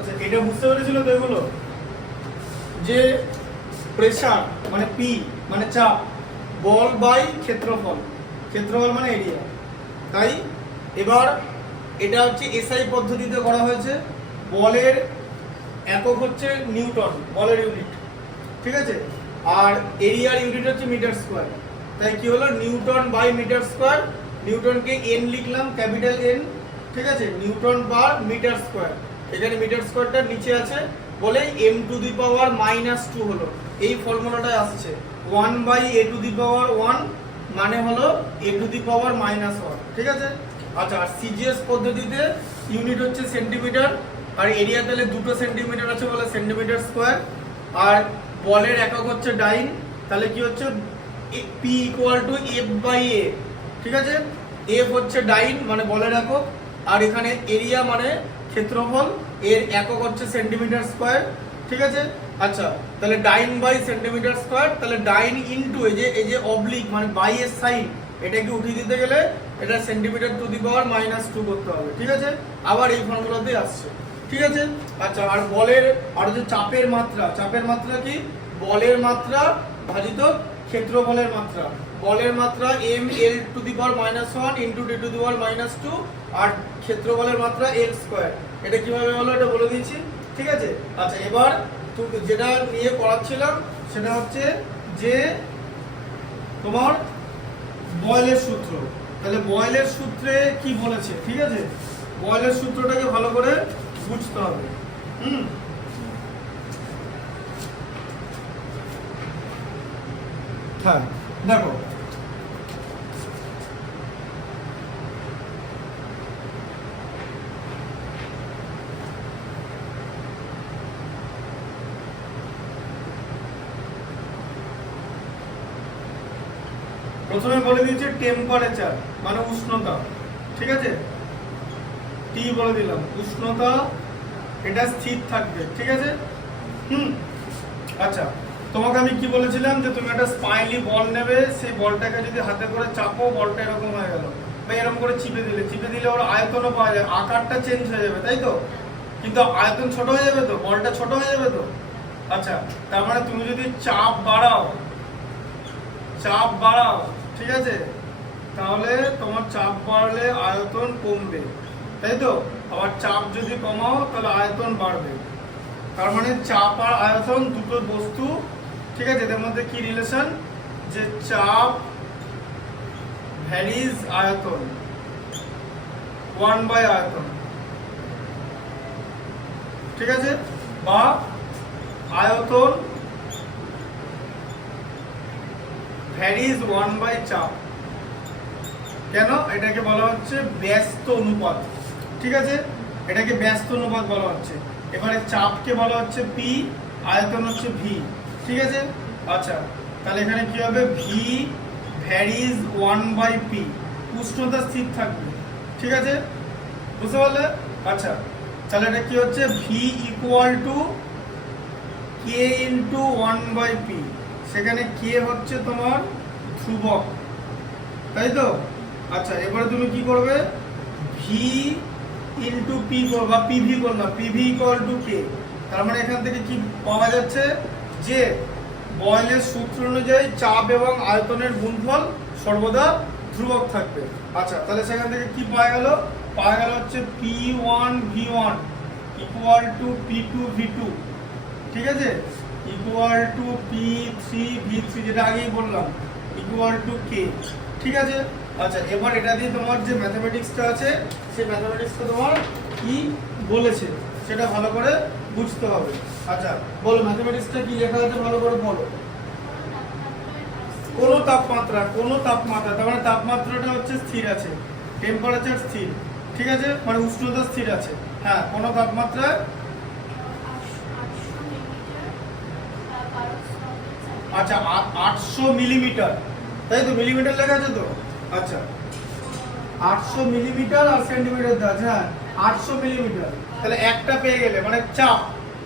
আচ্ছা এটা বুঝতে পেরেছিল তো এগুলো যে প্রেসার মানে পি মানে চাপ, বল বাই ক্ষেত্রফল, ক্ষেত্রফল মানে এরিয়া। তাই এবার এটা হচ্ছে এসআই পদ্ধতিতে করা হয়েছে। বলের একক হচ্ছে নিউটন, বলের ইউনিট, ঠিক আছে, আর এরিয়ার ইউনিট হচ্ছে মিটার স্কোয়ার। তাই কি হলো, নিউটন বাই মিটার স্কোয়ার, নিউটনকে এন লিখলাম, ক্যাপিটাল এন, ঠিক আছে, নিউটন পার মিটার স্কোয়ার। এখানে মিটার স্কোয়ারটা নিচে আছে বলে এম টু দি পাওয়ার -2 হলো, এই ফর্মুলাটাই আসছে। 1 by A two the power 1 মানে হলো এ টু দি পাওয়ার -1, ঠিক আছে। আচ্ছা, আর সিজিএস পদ্ধতিতে ইউনিট হচ্ছে সেন্টিমিটার, আর এরিয়া তাহলে 2 সেন্টিমিটার আছে বলে সেন্টিমিটার স্কোয়ার, আর বলের একক হচ্ছে ডাইন, তাহলে কি হচ্ছে P equal to F by A, ঠিক আছে। এফ হচ্ছে ডাইন মানে বলের একক, আর এখানে এরিয়া মানে ক্ষেত্রফল, এর একক হচ্ছে সেন্টিমিটার স্কোয়ার, ঠিক আছে। আচ্ছা, তাহলে ডাইন বাই সেন্টিমিটার স্কোয়ার, তাহলে ডাইন ইনটু এই যে অবলিক মানে বাই এর সাইন, এটাকে উঠিয়ে দিতে গেলে এটা সেন্টিমিটার টু দি পাওয়ার -2 করতে হবে, ঠিক আছে। আবার এই ফর্মুলাতেই আসছে, ঠিক আছে। আচ্ছা, আর বলের আর যে চাপের মাত্রা, চাপের মাত্রা কি, বলের মাত্রা ভাজিত ক্ষেত্রফলের মাত্রা। বলের মাত্রা M L to the power -1 into T to the power -2, আর ক্ষেত্রফলের মাত্রা এল স্কোয়ার। এটা কিভাবে হলো এটা বলে দিয়েছি, ঠিক আছে। আচ্ছা, এবার যেটা নিয়ে পড়াচ্ছিলাম সেটা হচ্ছে যে তোমার বয়েলের সূত্র। তাহলে বয়েলের সূত্রে কি বলেছে, ঠিক আছে, বয়েলের সূত্রটাকে ভালো করে বুঝতে হবে। হ্যাঁ দেখো, প্রথমে বলে দিয়েছে টেম্পারেচার মানে উষ্ণতা, ঠিক আছে, টি বলে দিলাম, উষ্ণতা এটা স্থির থাকবে, ঠিক আছে। আচ্ছা, তোমাকে আমি কি বলেছিলাম যে তুমি একটা স্পাইলি বল নেবে, সেই বলটাকে যদি হাতে করে চাপো বলটা এরকম হয়ে গেল, বা এরকম করে চিপে দিলে ওর আয়তনও পাওয়া যাবে, আকারটা চেঞ্জ হয়ে যাবে, তাই তো, কিন্তু আয়তন ছোট হয়ে যাবে তো, বলটা ছোট হয়ে যাবে তো। আচ্ছা, তার মানে তুমি যদি চাপ বাড়াও, ঠিক আছে, তাহলে তোমার চাপ বাড়লে আয়তন কমবে, তাই তো, আবার চাপ যদি কমাও তাহলে আয়তন বাড়বে। তার মানে চাপ আর আয়তন দুটো বস্তু, ঠিক আছে, এদের মধ্যে কি রিলেশন, যে চাপ ভ্যারিজ আয়তন 1 বাই আয়তন, ঠিক আছে, বা আয়তন ভ্যারিজ 1 বাই চাপ। কেন, এটাকে বলা হচ্ছে ব্যস্ত অনুপাত, ঠিক আছে, এটাকে ব্যস্ত অনুপাত বলা হচ্ছে। এবারে চাপকে বলা হচ্ছে পি, আয়তন হচ্ছে ভি, ঠিক আছে। আচ্ছা, তাহলে এখানে কি হবে, ভি ভ্যারিজ 1 বাই পি, উষ্ণতা স্থির থাকবে, ঠিক আছে, বুঝতে পারলে। আচ্ছা, তাহলে এটা কি হচ্ছে, v equal to k into 1 by p, সেখানে কে হচ্ছে তোমার ধ্রুবক, তাই তো। আচ্ছা, এবারে তুমি কি করবে, ভি ইন্টু পি বা পিভি করলাম, পিভি ইকুয়াল টু কে। তার মানে এখান থেকে কি পাওয়া যাচ্ছে, যে বয়েলের সূত্র অনুযায়ী চাপ এবং আয়তনের গুণফল সর্বদা ধ্রুবক থাকবে। আচ্ছা, তাহলে সেখান থেকে কি পাওয়া গেল হচ্ছে P1 V1 equal to P2 V2, ঠিক আছে, ইকুয়াল টু P3 V3, যেটা আগেই বললাম, ইকুয়াল টু কে, ঠিক আছে। আচ্ছা, এবার এটা দিয়ে তোমার যে ম্যাথমেটিক্সটা আছে সেই ম্যাথমেটিক্সটা তোমার কি বলেছে সেটা ভালো করে বুঝতে হবে। আচ্ছা, বলো ম্যাথমেটিক্সটা কি লেখা আছে ভালো করে বলো। কোনো তাপমাত্রা, তার মানে তাপমাত্রাটা হচ্ছে স্থির আছে, টেম্পারেচার স্থির, ঠিক আছে, মানে উষ্ণতা স্থির আছে। হ্যাঁ, কোনো তাপমাত্রা, আচ্ছা 800 মিলিমিটার, তাই তো, মিলিমিটার লেখা আছে তো। আচ্ছা, 800 মিলিমিটার আর সেন্টিমিটার দেওয়া আছে, হ্যাঁ 800 মিলিমিটার, তাহলে একটা পেয়ে গেলে মানে চাপ,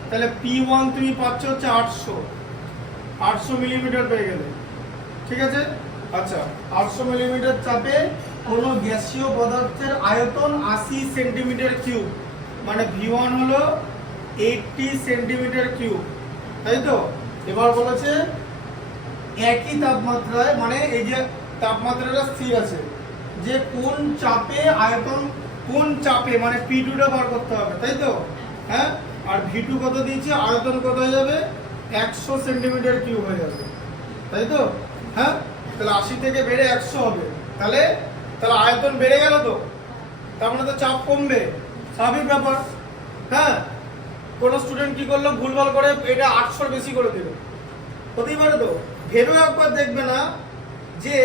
তাহলে P1 তুমি পাচ্ছ হচ্ছে 800 মিলিমিটার পেয়ে গেলে, ঠিক আছে। আচ্ছা, 800 মিলিমিটার চাপে কোনো গ্যাসীয় পদার্থের আয়তন 80 সেন্টিমিটার কিউব, মানে V1 হলো 80 সেন্টিমিটার কিউব, তাই তো? এবার বলেছে একই তাপমাত্রায়, মানে এই যে তাপমাত্রাটা স্থির আছে, যে কোন চাপে আয়তন, কোন চাপে মানে P2 টা বার করতে হবে, তাই তো? হ্যাঁ, আর V2 কত দিয়েছে, আয়তন কত হয়ে যাবে, 100 সেন্টিমিটার কিউব হয়ে যাবে, তাই তো? হ্যাঁ, তাহলে 80 থেকে বেড়ে 100 হবে, তাহলে তাহলে আয়তন বেড়ে গেল তো, তার মানে তো চাপ কমবে, স্বাভাবিক ব্যাপার। হ্যাঁ, কোন স্টুডেন্ট কি করলো, ভুলভাল করে এটা 800 বেশি করে দিল, হতেই পারে তো। ভেবেও একবার দেখবে না যে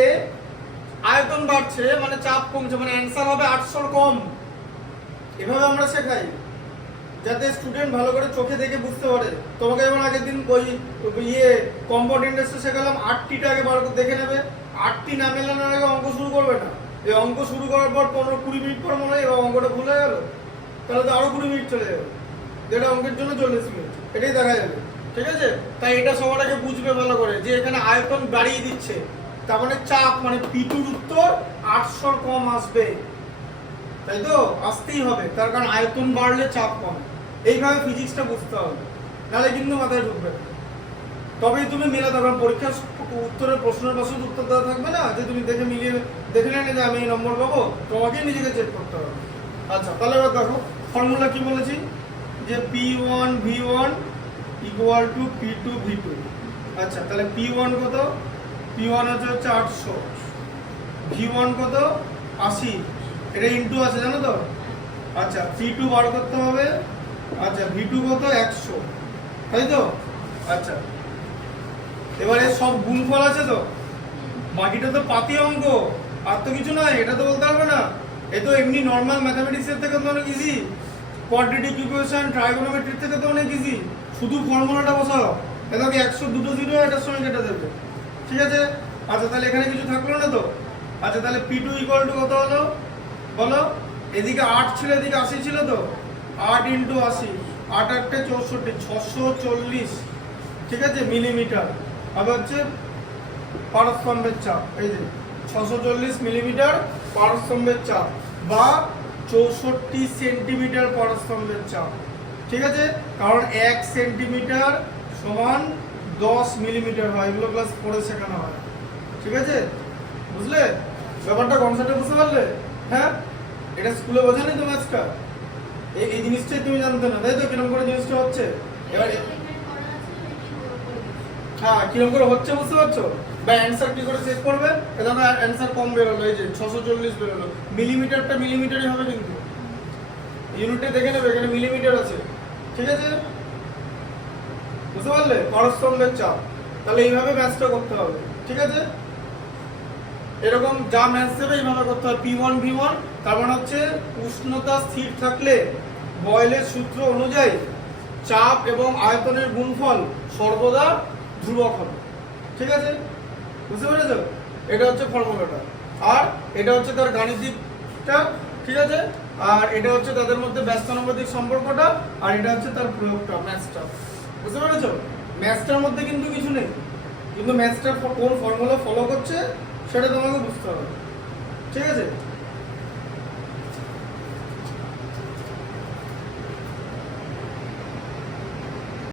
আয়তন বাড়ছে মানে চাপ কমছে, মানে অ্যান্সার হবে 800 কম। এভাবে আমরা শেখাই যাতে স্টুডেন্ট ভালো করে চোখে দেখে বুঝতে পারে। তোমাকে যেমন আগের দিন ওই কম্পাউন্ড ইন্টারেস্টে শেখালাম, 8টিটা আগে বার করে দেখে নেবে, 8টি না মেলানোর আগে অঙ্ক শুরু করবে না। এই অঙ্ক শুরু করার পর 15-20 মিনিট পর মনে হয় এবার অঙ্কটা ভুলে গেল, তাহলে তো আরো 20 মিনিট চলে যাবে, যেটা অঙ্কের জন্য 40 মিনিট, এটাই দেখা যাবে। ঠিক আছে, তাই এটা সবার আগে বুঝবে ভালো করে যে এখানে আয়তন বাড়িয়ে দিচ্ছে, তার মানে চাপ, মানে P2 উত্তর 800 কম আসবে, তাই তো? আসতেই হবে, তার কারণ আয়তন বাড়লে চাপ কমে। এইভাবে ফিজিক্সটা বুঝতে হবে, নাহলে কিন্তু মাথায় ঢুকবে না। তবেই তুমি মেলাতে পারবে। পরীক্ষার উত্তরের প্রশ্নের পাশে উত্তর দেওয়া থাকবে না, যে তুমি দেখে মিলিয়ে দেখে নেন যে আমি এই নম্বর পাবো, তোমাকেই নিজেকে চেক করতে হবে। আচ্ছা, তাহলে এবার দেখো ফর্মুলা কি বলেছি, যে P1 V1 equal to P2 V2। আচ্ছা, তাহলে P1 কত, P1 হচ্ছে 800, V1 কত 80, এটা ইনটু আছে জানো তো। আচ্ছা, P2 বার করতে হবে, আচ্ছা V2 কত 100, তাই তো? আচ্ছা, এবারে সব গুণফল আছে তো, বাকিটা তো পাতি অঙ্ক, আর তো কিছু নয়, এটা তো বলতে হবে না। এ তো এমনি নর্মাল ম্যাথামেটিক্সের থেকে তো অনেক ইজি, কোয়াড্রেটিক ইকুয়েশন, ট্রাইগোনোমেট্রি থেকে তো অনেক ইজি। শুধু ফর্মুলাটা বসাও, এটা কি 100 দুটো জিরো এটার সঙ্গে কেটে দেবে, ঠিক আছে? আচ্ছা, তাহলে এখানে কিছু থাকলো না তো। আচ্ছা, তাহলে P2 ইকুয়াল টু কত হলো বলো, এদিকে 8 ছিল এদিকে 80 ছিল তো, 8 ইন্টু 80, 8 8 64, 640, ঠিক আছে, মিলিমিটার। আবার হচ্ছে পারস্তম্ভের চাপ, এই যে 640 মিলিমিটার পারস্তম্ভের চাপ, বা 64 সেন্টিমিটার পারস্তম্ভের চাপ, ঠিক আছে? কারণ 1 সেন্টিমিটার সমান 10 মিলিমিটার হয়, এগুলো ক্লাস 4 শেখানো হয়, ঠিক আছে? বুঝলে ব্যাপারটা, কনসেপ্টটা বুঝতে পারলে? হ্যাঁ, এটা স্কুলে বোঝানি তো ম্যাথসটা, এই জিনিসটাই তুমি জানতে না, তাই তো? কিরকম করে জিনিসটা হচ্ছে এবার, হ্যাঁ কিরকম করে হচ্ছে বুঝতে পারছো? বা অ্যান্সার কি করে চেক করবে, এটা তো অ্যান্সার কম বেরোলো, এই যে 640 বেরোলো, মিলিমিটারটা মিলিমিটারই হবে, কিন্তু ইউনিটে দেখে নেবে এখানে মিলিমিটার আছে, ঠিক আছে? বুঝতে পারলে? পারস্তম্ভের চাপ, তাহলে এইভাবে ম্যাথসটা করতে হবে, ঠিক আছে? এরকম যা ম্যাথস দেবে এইভাবে করতে হবে। P1 V1, তার মানে হচ্ছে উষ্ণতা স্থির থাকলে বয়েলের সূত্র অনুযায়ী চাপ এবং আয়তনের গুণফল সর্বদা ধ্রুবক হবে, ঠিক আছে? বুঝতে পেরেছো? এটা হচ্ছে ফর্মুলাটা, আর এটা হচ্ছে তার গাণিতিকটা, ঠিক আছে? আর এটা হচ্ছে তাদের মধ্যে ব্যস্তানুপাতিক সম্পর্কটা, আর এটা হচ্ছে তার প্রয়োগটা, ম্যাথসটা। বুঝতে পেরেছো? ম্যাথসটার মধ্যে কিন্তু কিছু নেই, কিন্তু ম্যাথসটা কোন ফর্মুলা ফলো করছে সেটা তোমাকে বুঝতে হবে, ঠিক আছে?